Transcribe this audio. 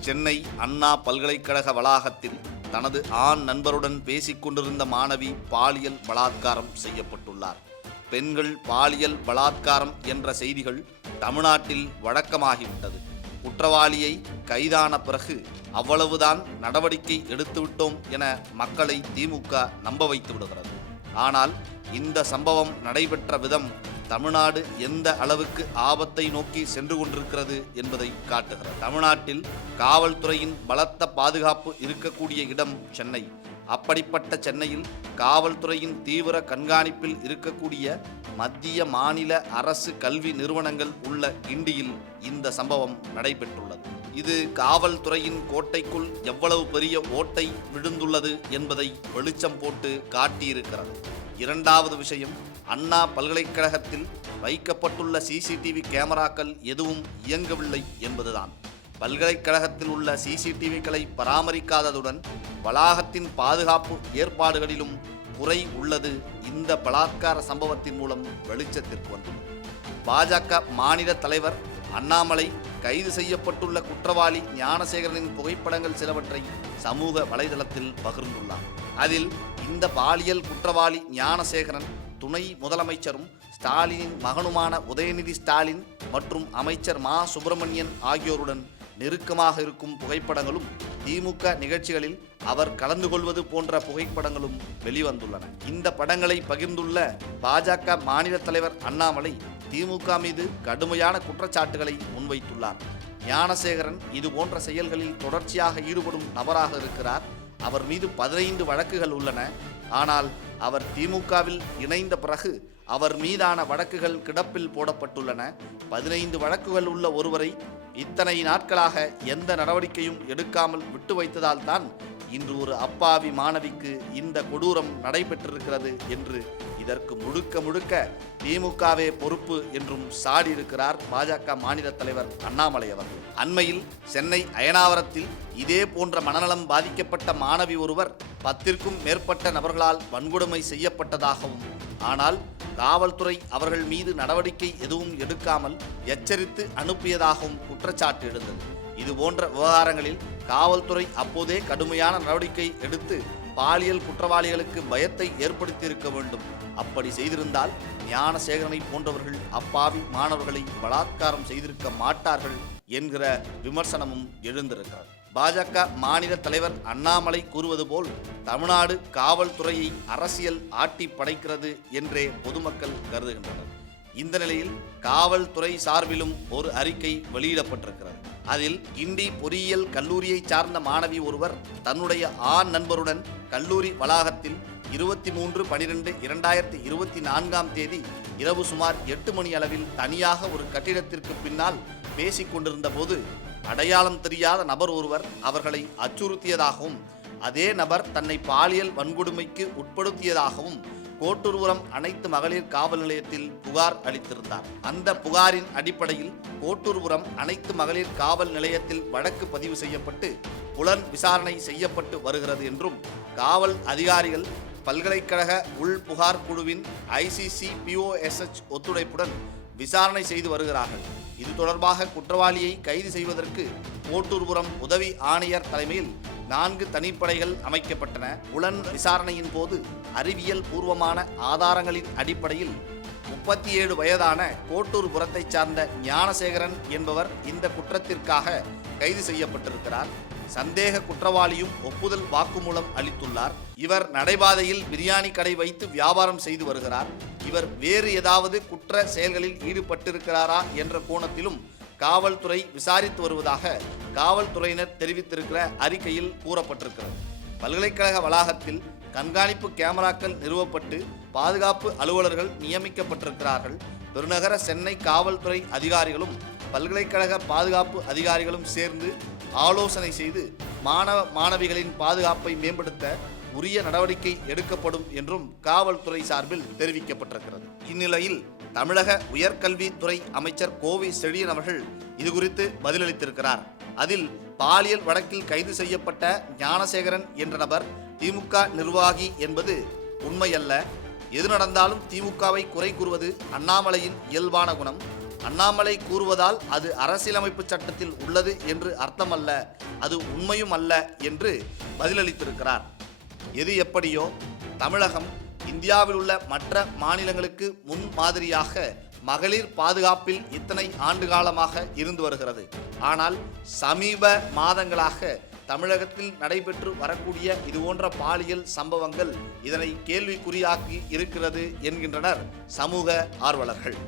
சென்னை அண்ணா பல்கலைக்கழக வளாகத்தில் தனது ஆண் நண்பருடன் பேசிக் கொண்டிருந்த மாணவி பாலியல் பலாத்காரம் செய்யப்பட்டுள்ளார். பெண்கள் பாலியல் பலாத்காரம் என்ற செய்திகள் தமிழ்நாட்டில் வழக்கமாகிவிட்டது. குற்றவாளியை கைதான பிறகு அவ்வளவுதான் நடவடிக்கை எடுத்துவிட்டோம் என மக்களை திமுக நம்ப வைத்து விடுகிறது. ஆனால் இந்த சம்பவம் நடைபெற்ற விதம் தமிழ்நாடு எந்த அளவுக்கு ஆபத்தை நோக்கி சென்று கொண்டிருக்கிறது என்பதை காட்டுகிறது. தமிழ்நாட்டில் காவல்துறையின் பலத்த பாதுகாப்பு இருக்கக்கூடிய இடம் சென்னை. அப்படிப்பட்ட சென்னையில் காவல்துறையின் தீவிர கண்காணிப்பில் இருக்கக்கூடிய மத்திய மாநில அரசு கல்வி நிறுவனங்கள் உள்ள கிண்டியில் இந்த சம்பவம் நடைபெற்றுள்ளது. இது காவல்துறையின் கோட்டைக்குள் எவ்வளவு பெரிய ஓட்டை விழுந்துள்ளது என்பதை வெளிச்சம் போட்டு காட்டியிருக்கிறது. இரண்டாவது விஷயம் அண்ணா பல்கலைக்கழகத்தில் வைக்கப்பட்டுள்ள சிசிடிவி கேமராக்கள் எதுவும் இயங்கவில்லை என்பதுதான். பல்கலைக்கழகத்தில் உள்ள சிசிடிவிகளை பராமரிக்காததுடன் வளாகத்தின் பாதுகாப்பு ஏற்பாடுகளிலும் குறை உள்ளது இந்த பலாத்கார சம்பவத்தின் மூலம் வெளிச்சத்திற்கு வந்துள்ளது. பாஜக மாநில தலைவர் அண்ணாமலை கைது செய்யப்பட்டுள்ள குற்றவாளி ஞானசேகரனின் புகைப்படங்கள் சிலவற்றை சமூக வலைதளத்தில் பகிர்ந்துள்ளார். அதில் இந்த பாலியல் குற்றவாளி ஞானசேகரன் துணை முதலமைச்சரும் ஸ்டாலினின் மகனுமான உதயநிதி ஸ்டாலின் மற்றும் அமைச்சர் மா. சுப்பிரமணியன் ஆகியோருடன் நெருக்கமாக இருக்கும் புகைப்படங்களும் திமுக நிகழ்ச்சிகளில் அவர் கலந்து கொள்வது போன்ற புகைப்படங்களும் வெளிவந்துள்ளன. இந்த படங்களை பகிர்ந்துள்ள பாஜக மாநில தலைவர் அண்ணாமலை திமுக மீது கடுமையான குற்றச்சாட்டுகளை முன்வைத்துள்ளார். ஞானசேகரன் இது போன்ற செயல்களில் தொடர்ச்சியாக ஈடுபடும் நபராக இருக்கிறார். அவர் மீது பதினைந்து வழக்குகள் உள்ளன. ஆனால் அவர் திமுகவில் இணைந்த பிறகு அவர் மீதான வழக்குகள் கிடப்பில் போடப்பட்டுள்ளன. பதினைந்து வழக்குகள் உள்ள ஒருவரை இத்தனை நாட்களாக எந்த நடவடிக்கையும் எடுக்காமல் விட்டு வைத்ததால் தான் இன்று ஒரு அப்பாவி மாணவிக்கு இந்த கொடூரம் நடைபெற்றிருக்கிறது என்று இதற்கு முழுக்க முழுக்க திமுகவே பொறுப்பு என்றும் சாடியிருக்கிறார் பாஜக மாநில தலைவர் அண்ணாமலை அவர்கள். அண்மையில் சென்னை அயனாவரத்தில் இதே போன்ற மனநலம் பாதிக்கப்பட்ட மாணவி ஒருவர் பத்திற்கும் மேற்பட்ட நபர்களால் வன்கொடுமை செய்யப்பட்டதாகவும் ஆனால் காவல்துறை அவர்கள் மீது நடவடிக்கை எதுவும் எடுக்காமல் எச்சரித்து அனுப்பியதாகவும் குற்றச்சாட்டு எழுந்தது. இது போன்ற விவகாரங்களில் காவல்துறை அப்போதே கடுமையான நடவடிக்கை எடுத்து பாலியல் குற்றவாளிகளுக்கு பயத்தை ஏற்படுத்தியிருக்க வேண்டும். அப்படி செய்திருந்தால் ஞானசேகரனை போன்றவர்கள் அப்பாவி மாணவர்களை பலாத்காரம் செய்திருக்க மாட்டார்கள் என்கிற விமர்சனமும் எழுந்திருக்கிறது. பாஜக மாநில தலைவர் அண்ணாமலை கூறுவது போல் தமிழ்நாடு காவல்துறையை அரசியல் ஆட்டி படைக்கிறது என்றே பொதுமக்கள் கருதுகின்றனர். இந்த நிலையில் காவல்துறை சார்பிலும் ஒரு அறிக்கை வெளியிடப்பட்டிருக்கிறது. அதில் கிண்டி பொறியியல் கல்லூரியை சார்ந்த மாணவி ஒருவர் தன்னுடைய ஆண் நண்பருடன் கல்லூரி வளாகத்தில் இருபத்தி மூன்று பனிரெண்டு இரண்டாயிரத்தி இருபத்தி நான்காம் தேதி இரவு சுமார் எட்டு மணி அளவில் தனியாக ஒரு கட்டிடத்திற்கு பின்னால் பேசிக் கொண்டிருந்த போது அடையாளம் தெரியாத நபர் ஒருவர் அவர்களை அச்சுறுத்தியதாகவும் அதே நபர் தன்னை பாலியல் வன்கொடுமைக்கு உட்படுத்தியதாகவும் கோட்டூர்புரம் அனைத்து மகளிர் காவல் நிலையத்தில் புகார் அளித்திருந்தார். அந்த புகாரின் அடிப்படையில் கோட்டூர்புரம் அனைத்து மகளிர் காவல் நிலையத்தில் வழக்கு பதிவு செய்யப்பட்டு புலன் விசாரணை செய்யப்பட்டு வருகிறது என்றும் காவல் அதிகாரிகள் பல்கலைக்கழக உள் புகார் குழுவின் ஐசிசி பிஓஎஸ்எச் ஒத்துழைப்புடன் விசாரணை செய்து வருகிறார்கள். இது தொடர்பாக குற்றவாளியை கைது செய்வதற்கு கோட்டூர்புரம் உதவி ஆணையர் தலைமையில் நான்கு தனிப்படைகள் அமைக்கப்பட்டன. உலன் விசாரணையின் போது அறிவியல் பூர்வமான ஆதாரங்களின் அடிப்படையில் முப்பத்தி ஏழு வயதான கோட்டூர்புரத்தைச் சார்ந்த ஞானசேகரன் என்பவர் இந்த குற்றத்திற்காக கைது செய்யப்பட்டிருக்கிறார். சந்தேக குற்றவாளியும் ஒப்புதல் வாக்குமூலம் அளித்துள்ளார். இவர் நடைபாதையில் பிரியாணி கடை வைத்து வியாபாரம் செய்து வருகிறார். இவர் வேறு ஏதாவது குற்ற செயல்களில் ஈடுபட்டிருக்கிறாரா என்ற கோணத்திலும் காவல்துறை விசாரித்து வருவதாக காவல்துறையினர் தெரிவித்திருக்கிற அறிக்கையில் கூறப்பட்டிருக்கிறது. பல்கலைக்கழக வளாகத்தில் கண்காணிப்பு கேமராக்கள் நிறுவப்பட்டு பாதுகாப்பு அலுவலர்கள் நியமிக்கப்பட்டிருக்கிறார்கள். பெருநகர சென்னை காவல்துறை அதிகாரிகளும் பல்கலைக்கழக பாதுகாப்பு அதிகாரிகளும் சேர்ந்து ஆலோசனை செய்து மாணவ மாணவிகளின் பாதுகாப்பை மேம்படுத்த உரிய நடவடிக்கை எடுக்கப்படும் என்றும் காவல்துறை சார்பில் தெரிவிக்கப்பட்டிருக்கிறது. இந்நிலையில் தமிழக உயர்கல்வித்துறை அமைச்சர் கோவை செழியன் அவர்கள் இது குறித்து பதிலளித்திருக்கிறார். அதில் பாலியல் வழக்கில் கைது செய்யப்பட்ட ஞானசேகரன் என்ற நபர் திமுக நிர்வாகி என்பது உண்மையல்ல. எது நடந்தாலும் திமுகவை குறை கூறுவது அண்ணாமலையின் இயல்பான குணம். அண்ணாமலை கூறுவதால் அது அரசியலமைப்பு சட்டத்தில் உள்ளது என்று அர்த்தமல்ல அது உண்மையும் அல்ல என்று பதிலளித்திருக்கிறார். எது எப்படியோ தமிழகம் இந்தியாவில் உள்ள மற்ற மாநிலங்களுக்கு முன் மாதிரியாக மகளிர் பாதுகாப்பில் இத்தனை ஆண்டு காலமாக இருந்து வருகிறது. ஆனால் சமீப மாதங்களாக தமிழகத்தில் நடைபெற்று வரக்கூடிய இதுபோன்ற பாலியல் சம்பவங்கள் இதனை கேள்விக்குறியாக்கி இருக்கிறது என்கின்றனர் சமூக ஆர்வலர்கள்.